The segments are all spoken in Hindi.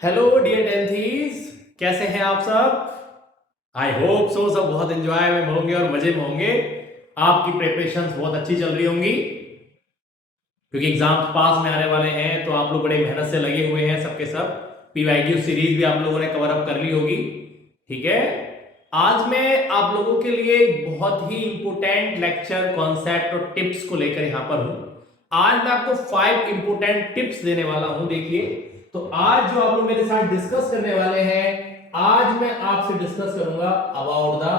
हेलो डियर टेंथीज, कैसे हैं आप सब। आई होप सो सब बहुत एंजॉय में होंगे और मजे में होंगे। आपकी प्रिपरेशंस बहुत अच्छी चल रही होंगी क्योंकि एग्जाम्स पास में आने वाले हैं, तो आप लोग बड़े मेहनत से लगे हुए हैं सबके सब। पीवाईक्यू सीरीज भी आप लोगों ने कवर अप कर ली होगी। ठीक है, आज मैं आप लोगों के लिए एक बहुत ही इंपोर्टेंट लेक्चर कॉन्सेप्ट और टिप्स को लेकर यहां पर हूं। आज मैं आपको 5 इंपोर्टेंट टिप्स देने वाला हूं। देखिए, तो आज जो आप लोग मेरे साथ डिस्कस करने वाले हैं, आज मैं आपसे डिस्कस करूंगा अबाउट द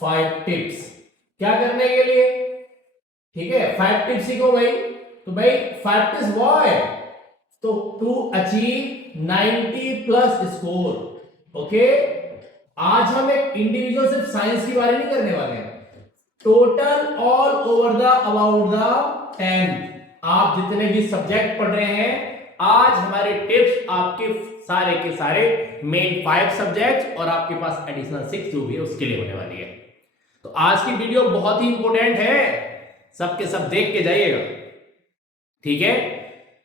5 टिप्स। क्या करने के लिए? ठीक है, 5 टिप्स सीखो भाई। तो भाई 5 टिप्स व्हाई? तो to achieve 90 plus score. Okay, आज हम एक इंडिविजुअल सिर्फ साइंस के बारे में नहीं करने वाले हैं, total all over the about the 10। आप जितने भी सब्जेक्ट पढ़ रहे हैं, आज हमारे टिप्स आपके सारे के सारे मेन 5 सब्जेक्ट और आपके पास एडिशनल 6 जो भी है उसके लिए होने वाली है। तो आज की वीडियो बहुत ही इंपॉर्टेंट है, सबके सब देख के जाइएगा। ठीक है,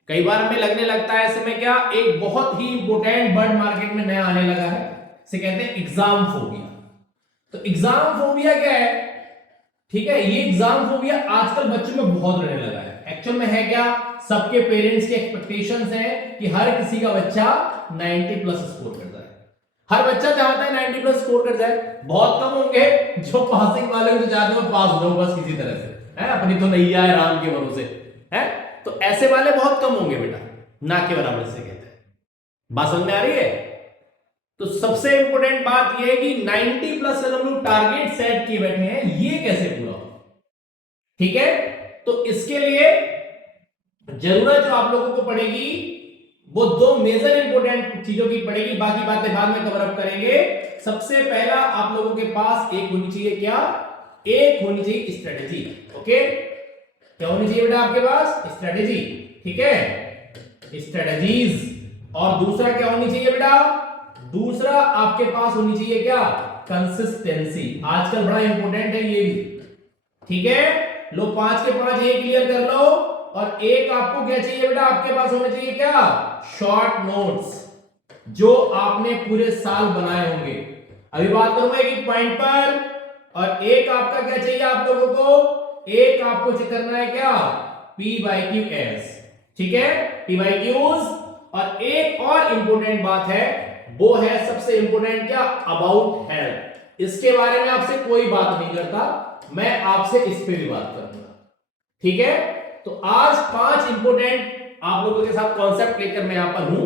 कई बार हमें लगने लगता है इसमें क्या एक बहुत ही इंपॉर्टेंट वर्ड मार्केट में नया आने लगा है, इसे कहते हैं एग्जाम फोबिया। तो एग्जाम फोबिया क्या है? ठीक है, ये एग्जाम फोबिया आजकल बच्चों में बहुत रहने लगा है। एक्चुअल में है क्या, सबके पेरेंट्स के एक्सपेक्टेशंस हैं कि हर किसी का बच्चा 90 प्लस स्कोर कर जाए। हर बच्चा चाहता है 90 प्लस स्कोर कर जाए। बहुत कम होंगे जो पासिंग वाले जो चाहते हैं पास हो बस किसी तरह से, है अपनी तो नैया है राम के भरोसे, है तो ऐसे वाले बहुत कम होंगे बेटा, ना के बराबर से कहते हैं। बात समझ में आ रही है? तो सबसे इंपॉर्टेंट बात यह है कि 90 प्लस हम लोग टारगेट सेट किए बैठे हैं, ये कैसे पूरा हो। ठीक है, तो इसके लिए जरूरत जो आप लोगों को पड़ेगी वो 2 मेजर इंपॉर्टेंट चीजों की पड़ेगी, बाकी बातें बाद में कवर अप करेंगे। सबसे पहला आप लोगों के पास एक होनी चाहिए, क्या? एक होनी चाहिए स्ट्रेटेजी। ओके, क्या होनी चाहिए बेटा आपके पास? स्ट्रेटेजी। ठीक है, स्ट्रेटेजीज। और दूसरा क्या होनी चाहिए बेटा? दूसरा आपके पास होनी चाहिए क्या? कंसिस्टेंसी। आजकल बड़ा इंपॉर्टेंट है ये भी। ठीक है, लो 5 के 5 ये क्लियर कर लो। और एक आपको क्या चाहिए बेटा? आपके पास होने चाहिए क्या? शॉर्ट नोट्स जो आपने पूरे साल बनाए होंगे। अभी बात करूंगा एक पॉइंट पर। और एक आपका क्या चाहिए आप लोगों को? एक आपको चेक करना है क्या? PYQs। ठीक है, PYQs। और एक और इंपॉर्टेंट बात है, वो है सबसे इंपॉर्टेंट क्या? About health. इसके बारे में आपसे कोई बात नहीं करता, मैं आपसे इस पे भी बात करूंगा। ठीक है, तो आज 5 इंपॉर्टेंट आप लोगों के साथ कॉन्सेप्ट लेकर मैं यहां पर हूं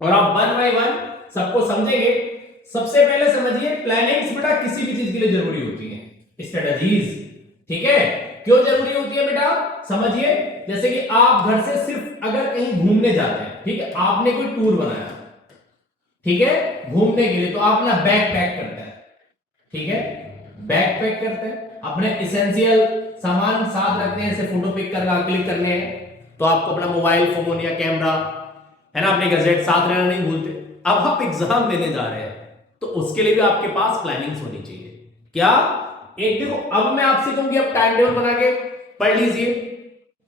और आप 1 बाय 1 सबको समझेंगे। सबसे पहले समझिए, प्लानिंग्स बेटा किसी भी चीज के लिए जरूरी होती है, स्ट्रेटजीज। ठीक है, क्यों जरूरी होती है बेटा? समझिए, जैसे कि आप घर से सिर्फ अगर कहीं घूमने जाते हैं, ठीक है, आपने कोई टूर बनाया, ठीक है, घूमने के लिए, तो आप ना बैग पैक करते हैं। ठीक है, बैग पैक करते हैं, अपने एसेंशियल सामान साथ रखते हैं, जैसे फोटो पिक करना, क्लिक करने हैं तो आपको अपना मोबाइल फोन या कैमरा, है ना, अपने गैजेट साथ रहना नहीं भूलते। अब आप एग्जाम देने जा रहे हैं तो उसके लिए भी आपके पास प्लानिंग्स होनी चाहिए। क्या? एक देखो, अब मैं आपसे कहूं कि आप टाइम टेबल बना के पढ़ लीजिए,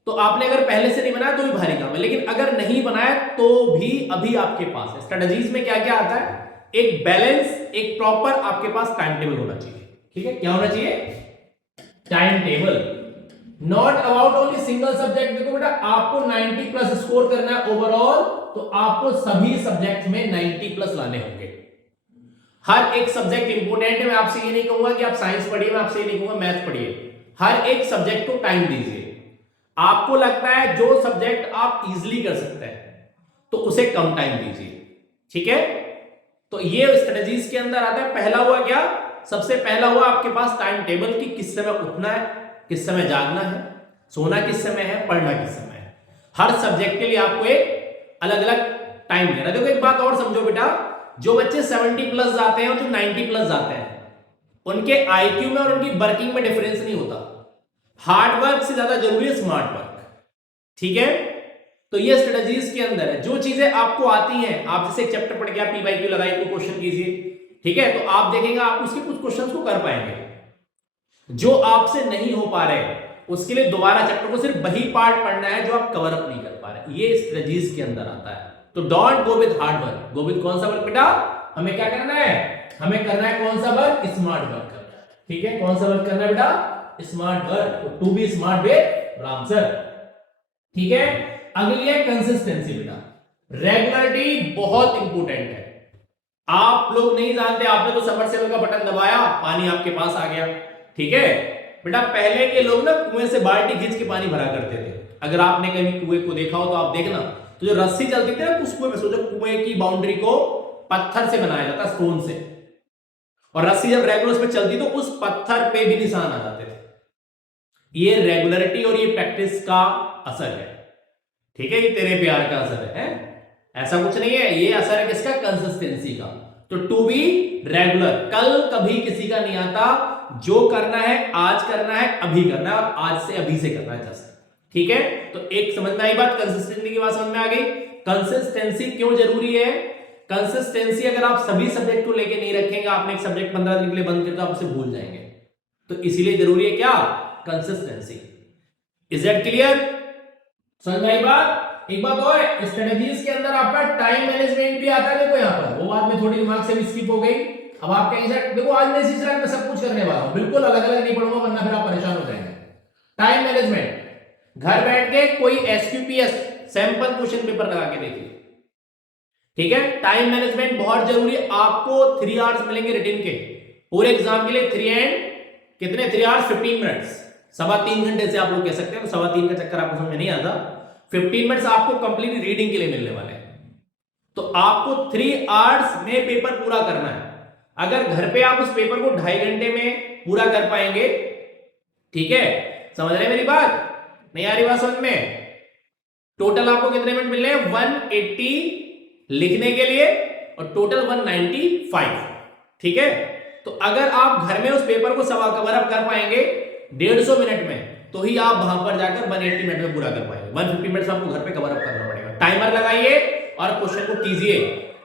तो आपने अगर पहले से नहीं बनाया तो भी भारी काम है, लेकिन अगर नहीं बनाया तो भी अभी आपके पास है। स्ट्रेटजीज में क्या क्या आता है? एक बैलेंस, एक प्रॉपर आपके पास टाइम टेबल होना चाहिए। ठीक है, क्या होना चाहिए? Time table. Not about only single subject. देखो बेटा, आपको 90 प्लस स्कोर करना है ओवरऑल, तो आपको सभी सब्जेक्ट में 90 प्लस लाने होंगे। हर एक सब्जेक्ट इंपोर्टेंट है। मैं आपसे ये नहीं कहूंगा कि आप साइंस पढ़िए, मैं आपसे ये नहीं कहूंगा मैथ पढ़िए। हर एक सब्जेक्ट को टाइम दीजिए। आपको लगता है जो सब्जेक्ट आप इजीली कर सकते हैं तो उसे कम टाइम दीजिए। ठीक है, तो ये स्ट्रेटजीज के अंदर आता है। पहला हुआ क्या? सबसे पहला हुआ आपके पास टाइम टेबल की, किस समय उठना है, किस समय जागना है, सोना किस समय है, पढ़ना किस समय है। हर सब्जेक्ट के लिए आपको एक अलग अलग टाइम देना। देखो एक बात और समझो बेटा, जो बच्चे 70 प्लस जाते हैं और जो 90 प्लस जाते हैं, उनके आईक्यू में और उनकी वर्किंग में डिफरेंस नहीं होता। हार्ड वर्क से ज्यादा जरूरी है स्मार्ट वर्क। ठीक है, तो ये स्ट्रेटजीज के अंदर है। जो चीजें आपको आती हैं, आप जैसे चैप्टर पढ़ के आप PYQ लगाइए, कोई क्वेश्चन कीजिए, ठीक है, तो आप देखेंगे आप उसके कुछ क्वेश्चंस को कर पाएंगे। जो आपसे नहीं हो पा रहे उसके लिए दोबारा चैप्टर को सिर्फ वही पार्ट पढ़ना है जो आप कवर अप नहीं कर पा रहे। ये स्ट्रेटजीज के अंदर आता है। तो don't go with hard work, go with कौन सा वर्क बेटा, हमें क्या करना है, हमें करना है कौन सा वर्क, स्मार्ट वर्क करना है। ठीक है, कौन सा वर्क करना है बेटा, स्मार्ट वर्क। तो to be smart with Ram sir. ठीक है, अगली है कंसिस्टेंसी बेटा। रेगुलरिटी बहुत इंपॉर्टेंट है। आप लोग नहीं जानते, आपने तो सबमर्सिबल का बटन दबाया, पानी आपके पास आ गया। ठीक है बेटा, पहले के लोग ना कुएं से बाल्टी खींच के पानी भरा करते थे। अगर आपने कभी कुएं को देखा हो तो आप देखना, तो जो रस्सी चलती थी ना उस कुएं में, सोचो कुएं की बाउंड्री को पत्थर से बनाया जाता, स्टोन से, और रस्सी जब रेगुलर पे चलती तो उस पत्थर पे भी निशान आ जाते थे। ये रेगुलरिटी और ये प्रैक्टिस का असर है। ठीक है, ये तेरे प्यार का असर है, ऐसा कुछ नहीं है, ये असर है किसका, कंसिस्टेंसी का। तो टू बी रेगुलर, कल कभी किसी का नहीं आता, जो करना है आज करना है, अभी करना है, और आज से अभी से करना है जस्ट। ठीक है, तो एक समझ में आई बात, कंसिस्टेंसी की बात समझ में आ गई। कंसिस्टेंसी क्यों जरूरी है, कंसिस्टेंसी अगर आप सभी सब्जेक्ट को लेके नहीं रखेंगे, आपने एक सब्जेक्ट 15 दिन के लिए बंद कर तो आप उसे भूल जाएंगे, तो इसीलिए जरूरी है क्या, कंसिस्टेंसी। इज दैट क्लियर, समझ में आई बात। एक बात और, स्ट्रेटजीज के अंदर आपका टाइम मैनेजमेंट भी आता है। देखो यहाँ पर वो बात में थोड़ी दिमाग से भी स्किप हो गई। अब आप कहेंगे देखो आज मैं इसी स्लाइड में सब कुछ करने वाला हूं, बिल्कुल अलग अलग नहीं पढ़ूंगा वरना फिर आप परेशान हो जाएंगे। टाइम मैनेजमेंट, घर बैठ के कोई एसक्यूपीएस सैंपल क्वेश्चन पेपर लगा के देखिए। ठीक है, टाइम मैनेजमेंट बहुत जरूरी है। आपको 3 आवर्स मिलेंगे रिटन के, पूरे एग्जाम के लिए 3 आवर्स 15 मिनट्स, 3.25 घंटे से आप लोग कह सकते हैं, तो 3.25 का चक्कर आपको समझ में नहीं आता। 15 मिनट्स आपको कंप्लीट रीडिंग के लिए मिलने वाले हैं, तो आपको 3 आवर्स में पेपर पूरा करना है। अगर घर पे आप उस पेपर को 2.5 घंटे में पूरा कर पाएंगे, ठीक है, समझ रहे मेरी बात, नहीं आ रही बात समझ में। टोटल आपको कितने मिनट मिल रहे हैं, 180 लिखने के लिए और टोटल 195। ठीक है, तो अगर आप घर में उस पेपर को कवर अप कर पाएंगे 150 मिनट में, तो ही आप वहां पर जाकर 180 मिनट में पूरा कर पाएंगे। 150 मिनट आपको घर पे कवर अप करना पड़ेगा। टाइमर लगाइए और क्वेश्चन को कीजिए।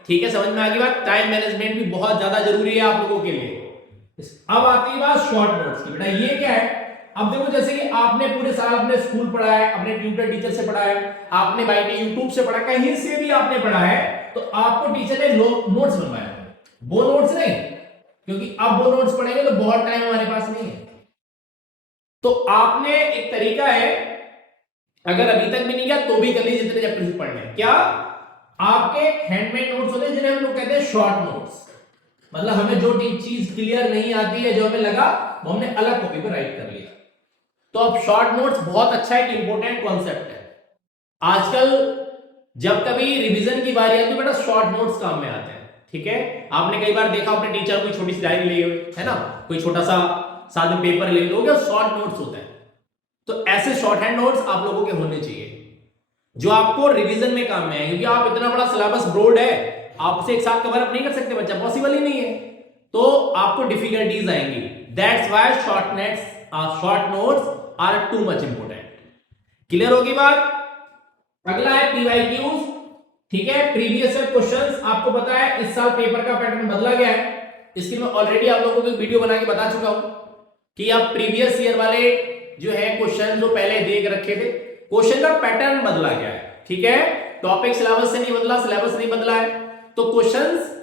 ठीक है, समझ में आ गई बात। टाइम मैनेजमेंट भी बहुत ज्यादा जरूरी है आप लोगों के लिए। अब आती है बात शॉर्ट नोट्स की। बेटा ये क्या है, अब देखो जैसे कि आपने पूरे साल अपने स्कूल पढ़ा है, अपने ट्यूटर टीचर से पढ़ा है, आपने भाई ने यूट्यूब से पढ़ा, कहीं से भी आपने पढ़ा है, तो आपको टीचर ने नोट्स बनवाया, वो नोट्स नहीं, क्योंकि अब वो नोट्स पढ़ेंगे तो बहुत टाइम हमारे पास नहीं है। तो आपने एक तरीका है, अगर अभी तक भी नहीं किया तो भी कर लीजिए, जितने चैप्टर पढ़ने हैं। क्या, आपके हैंडमेड नोट्स होते हैं जिन्हें हम लोग कहते हैं शॉर्ट नोट्स। मतलब हमें जो चीज क्लियर नहीं आती है, जो हमें लगा, वो हमने अलग कॉपी पर राइट कर लिया। तो अब शॉर्ट नोट्स बहुत अच्छा एक इंपॉर्टेंट कॉन्सेप्ट है। आजकल जब कभी रिवीजन की बारी आती है बेटा, शॉर्ट नोट्स काम में आते हैं। ठीक है, आपने कई बार देखा अपने टीचर कोई छोटी सी डायरी ली हुई है ना, कोई छोटा सा साथ में पेपर ले लो, शॉर्ट नोट्स होते हैं। तो ऐसे शॉर्ट हैंड नोट्स आप लोगों के होने चाहिए जो आपको रिवीजन में काम में है, क्योंकि आप इतना बड़ा सिलेबस ब्रॉड है, आप उसे एक साथ कवर अप नहीं कर सकते, बच्चा पॉसिबल ही नहीं है, तो आपको डिफिकल्टीज आएंगी। That's why short notes are too much important. Clear होगी बात। अगला है पीवाईक्यूज। ठीक है, प्रीवियस ईयर क्वेश्चंस। आपको पता है इस साल पेपर का पैटर्न बदला गया है, इसकी मैं ऑलरेडी आप लोगों को एक वीडियो बना के बता चुका हूं कि आप प्रीवियस ईयर वाले जो है क्वेश्चन जो पहले देख रखे थे, क्वेश्चन का पैटर्न बदला गया है। ठीक है, टॉपिक सिलेबस से नहीं बदला, सिलेबस नहीं बदला है, तो क्वेश्चंस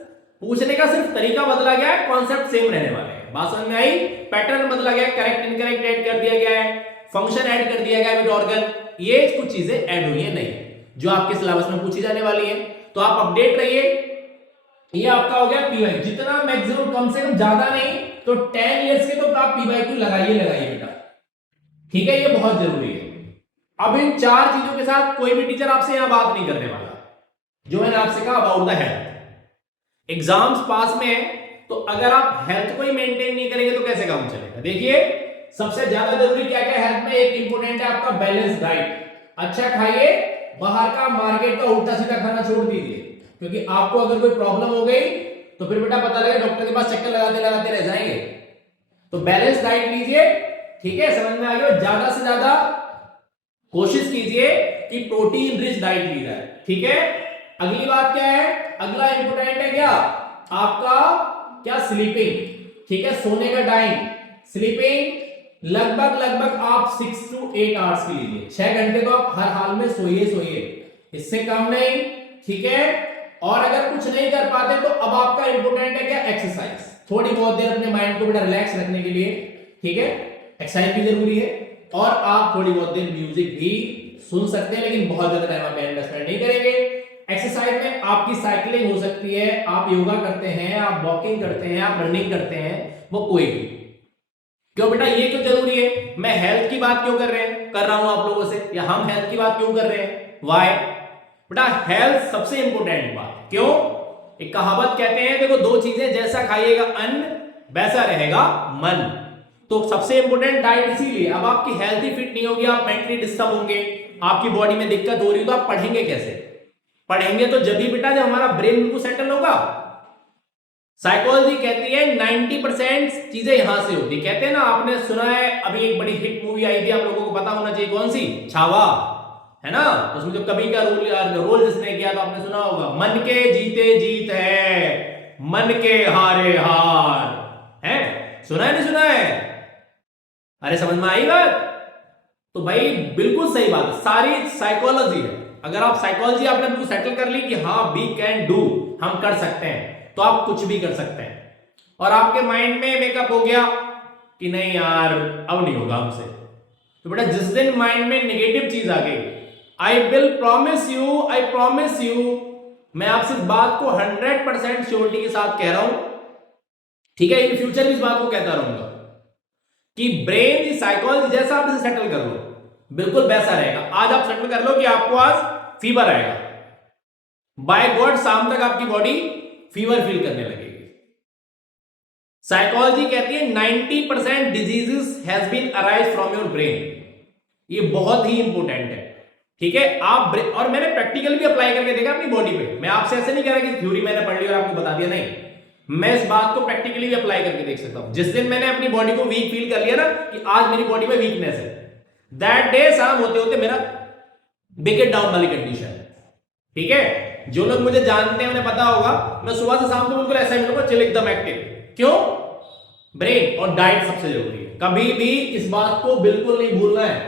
पूछने का सिर्फ तरीका बदला गया है, कॉन्सेप्ट सेम रहने वाले हैं। बात समझ में आई। पैटर्न बदला गया, करेक्ट इनकरेक्ट ऐड कर दिया गया है, फंक्शन ऐड कर दिया गया है विद ऑर्गन, ये कुछ चीजें ऐड हुई है नहीं, जो आपके सिलेबस में पूछी जाने वाली है। तो आप अपडेट रहिए। ये आपका हो गया पीवाई, जितना मैक्सिमम कम से कम, ज्यादा नहीं तो 10 इयर्स के तो आप पीवाईक्यू लगाइए बेटा। ठीक है, ये बहुत जरूरी है। अब इन 4 चीजों के साथ कोई भी टीचर आपसे यहां बात नहीं करने वाला, जो मैंने आपसे कहा अबाउट द हेल्थ। एग्जाम्स पास में है, तो अगर आप हेल्थ को ही मेंटेन नहीं करेंगे तो कैसे काम चलेगा। देखिए सबसे ज्यादा जरूरी क्या क्या हेल्थ में, एक इंपोर्टेंट है आपका बैलेंस डाइट। अच्छा खाइए, बाहर का मार्केट का उल्टा सीधा खाना छोड़ दीजिए, क्योंकि आपको अगर कोई प्रॉब्लम हो गई तो फिर बेटा पता लगे डॉक्टर के पास चक्कर लगाते लगाते रह जाएंगे। तो बैलेंस डाइट लीजिए। ठीक है, समझ में आ गया। ज्यादा से ज्यादा कोशिश कीजिए कि प्रोटीन रिच डाइट ली जाए। ठीक है, अगली बात क्या है, अगला इंपोर्टेंट है क्या आपका, क्या, स्लीपिंग। ठीक है, सोने का टाइम, स्लीपिंग लगभग आप 6 to 8 आवर्स की लीजिए। 6 घंटे तो आप हर हाल में सोइए, इससे कम नहीं, ठीक है। और अगर कुछ नहीं कर पाते तो अब आपका इंपोर्टेंट है क्या, एक्सरसाइज। थोड़ी बहुत देर अपने माइंड को बेटा रिलैक्स रखने के लिए, ठीक है, एक्सरसाइज भी जरूरी है। और आप थोड़ी बहुत देर म्यूजिक भी सुन सकते हैं, लेकिन बहुत ज्यादा टाइम आप इन्वेस्टमेंट नहीं करेंगे। एक्सरसाइज में आपकी साइकिलिंग हो सकती है, आप योगा करते हैं, आप वॉकिंग करते हैं, आप रनिंग करते हैं, वो कोई भी। क्यों बेटा, ये क्यों जरूरी है? मैं हेल्थ की बात क्यों कर रहा हूं आप लोगों से, या हम हेल्थ की बात क्यों कर रहे हैं? वाई बेटा, हेल्थ सबसे इंपॉर्टेंट बात। क्यों? एक कहावत कहते हैं, देखो दो चीजें, जैसा खाइएगा अन्न वैसा रहेगा मन। तो सबसे इंपॉर्टेंट डाइट इसीलिए। अब आपकी हेल्थ ही फिट नहीं होगी, आप मेंटली डिस्टर्ब होंगे, आपकी बॉडी में दिक्कत हो रही, तो आप पढ़ेंगे कैसे? पढ़ेंगे तो जब भी बेटा जब हमारा ब्रेन बिल्कुल सेटल होगा। साइकोलॉजी कहती है 90% चीजें यहां से होती। कहते हैं ना, आपने सुना है अभी एक बड़ी हिट मूवी आई थी, आप लोगों को पता होना चाहिए कौन सी, छावा, है ना? उसमें जो कवि का रोल जिसने किया, तो आपने सुना होगा, मन के जीते जीत है, मन के हारे हार है। सुना है नहीं सुना है? अरे समझ में आई बात? तो भाई बिल्कुल सही बात है, सारी साइकोलॉजी है। अगर आप साइकोलॉजी आपने बिल्कुल सेटल कर ली कि हाँ वी कैन डू, हम कर सकते हैं, तो आप कुछ भी कर सकते हैं। और आपके माइंड में मेकअप हो गया कि नहीं यार अब नहीं होगा हमसे, तो बेटा जिस दिन माइंड में नेगेटिव चीज आ गई, आई प्रॉमिस यू, मैं आपसे इस बात को 100% श्योरिटी के साथ कह रहा हूं, ठीक है, इन फ्यूचर भी इस बात को कहता रहूंगा कि ब्रेन की साइकोलॉजी जैसा आप इसे सेटल कर लो बिल्कुल वैसा रहेगा। आज आप सेटल कर लो कि आपको आज फीवर आएगा, बाय गॉड शाम तक आपकी बॉडी फीवर फील करने लगेगी। साइकोलॉजी कहती है 90% diseases has been arise from your brain. ये बहुत ही इंपॉर्टेंट है, ठीक है। आप और मैंने प्रैक्टिकल भी अप्लाई करके देखा अपनी बॉडी पे। मैं आपसे ऐसे नहीं कह रहा कि थ्योरी मैंने पढ़ ली और आपको बता दिया, नहीं, मैं इस बात को प्रैक्टिकली भी अप्लाई करके देख सकता हूं। जिस दिन मैंने अपनी बॉडी को वीक फील कर लिया ना कि आज मेरी बॉडी में वीकनेस है, दैट डे शाम होते होते मेरा बिकेट डाउन वाली कंडीशन है, ठीक है। जो लोग मुझे जानते हैं उन्हें पता होगा, मैं सुबह से शाम तक बिल्कुल ऐसा ही मिलूंगा, चिल, एकदम एक्टिव। क्यों? ब्रेन और डाइट सबसे जरूरी है। कभी भी इस बात को बिल्कुल नहीं भूलना है,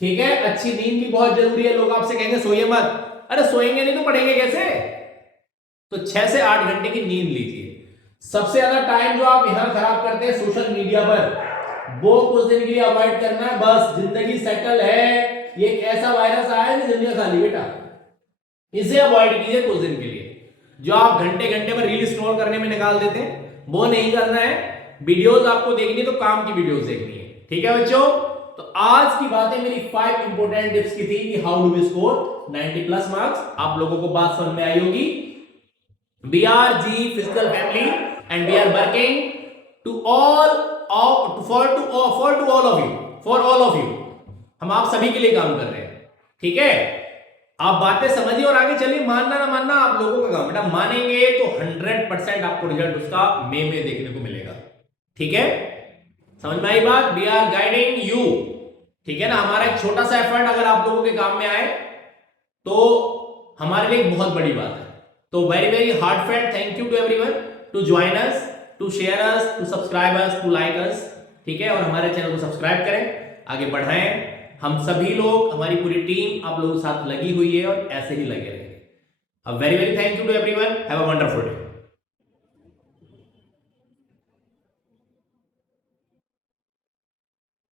ठीक है। अच्छी नींद भी बहुत जरूरी है। लोग आपसे कहेंगे सोइए मत, अरे सोएंगे नहीं तो पढ़ेंगे कैसे? तो 6 से 8 घंटे की नींद लीजिए। सबसे ज्यादा टाइम जो आप यहां खराब करते हैं सोशल मीडिया पर, वो कुछ दिन के लिए अवॉइड करना है। बस जिंदगी सेटल है, ये एक ऐसा वायरस आया है कि दुनिया खाली बेटा, इसे अवॉइड कीजिए कुछ दिन के लिए। जो आप घंटे घंटे में रील स्क्रॉल करने में निकाल देते हैं, वो नहीं करना है। वीडियोस आपको देखनी है तो काम की वीडियोस देखनी है, ठीक है बच्चों। तो आज की बातें मेरी 5 इंपोर्टेंट टिप्स की थी कि how do we score 90+ marks. आप लोगों को बात समझ में आई होगी। We are G Physical Family and we are working to all of you. हम आप सभी के लिए काम कर रहे हैं, ठीक है। आप बातें समझिए और आगे चलिए। मानना ना मानना आप लोगों का काम बेटा, मानेंगे तो 100% आपको रिजल्ट उसका मई में देखने को मिलेगा, ठीक है। समझ में आई बात? वी आर गाइडिंग यू, ठीक है ना। हमारा एक छोटा सा एफर्ट अगर आप लोगों के काम में आए तो हमारे लिए एक बहुत बड़ी बात है। तो very very heartfelt thank you to everyone to join us, to share us, to subscribe us, to like us, ठीक है। और हमारे चैनल को सब्सक्राइब करें, आगे बढ़ाएं। हम सभी लोग, हमारी पूरी टीम आप लोगों के साथ लगी हुई है और ऐसे ही लगे रहेंगे। A very very thank you to everyone, have a wonderful day.